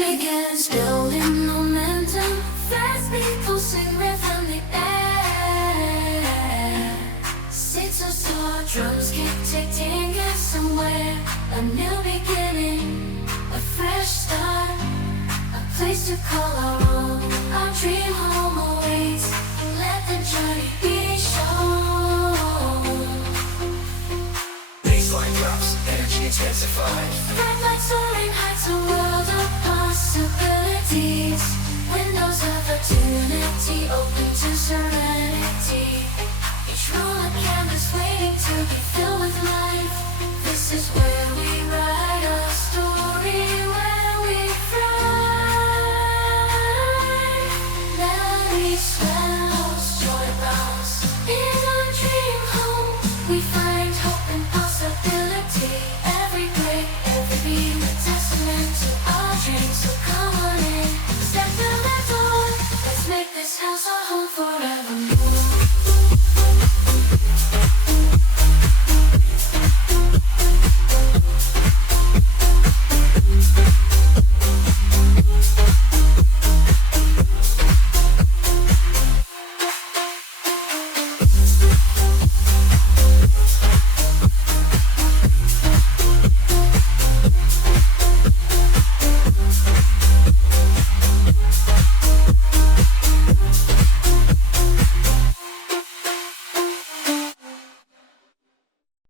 begins, building momentum. Fast beat pulsing rhythm in the air. Seats of soar, drums kick, taking us somewhere. A new beginning, a fresh start, a place to call our own. Our dream home awaits. Let the journey be shown. Baseline drops, energy intensified. Red lights soaring heights, a world of possibilities. Windows of opportunity open to serenity. Each roll of canvas waiting to be filled with life. This is where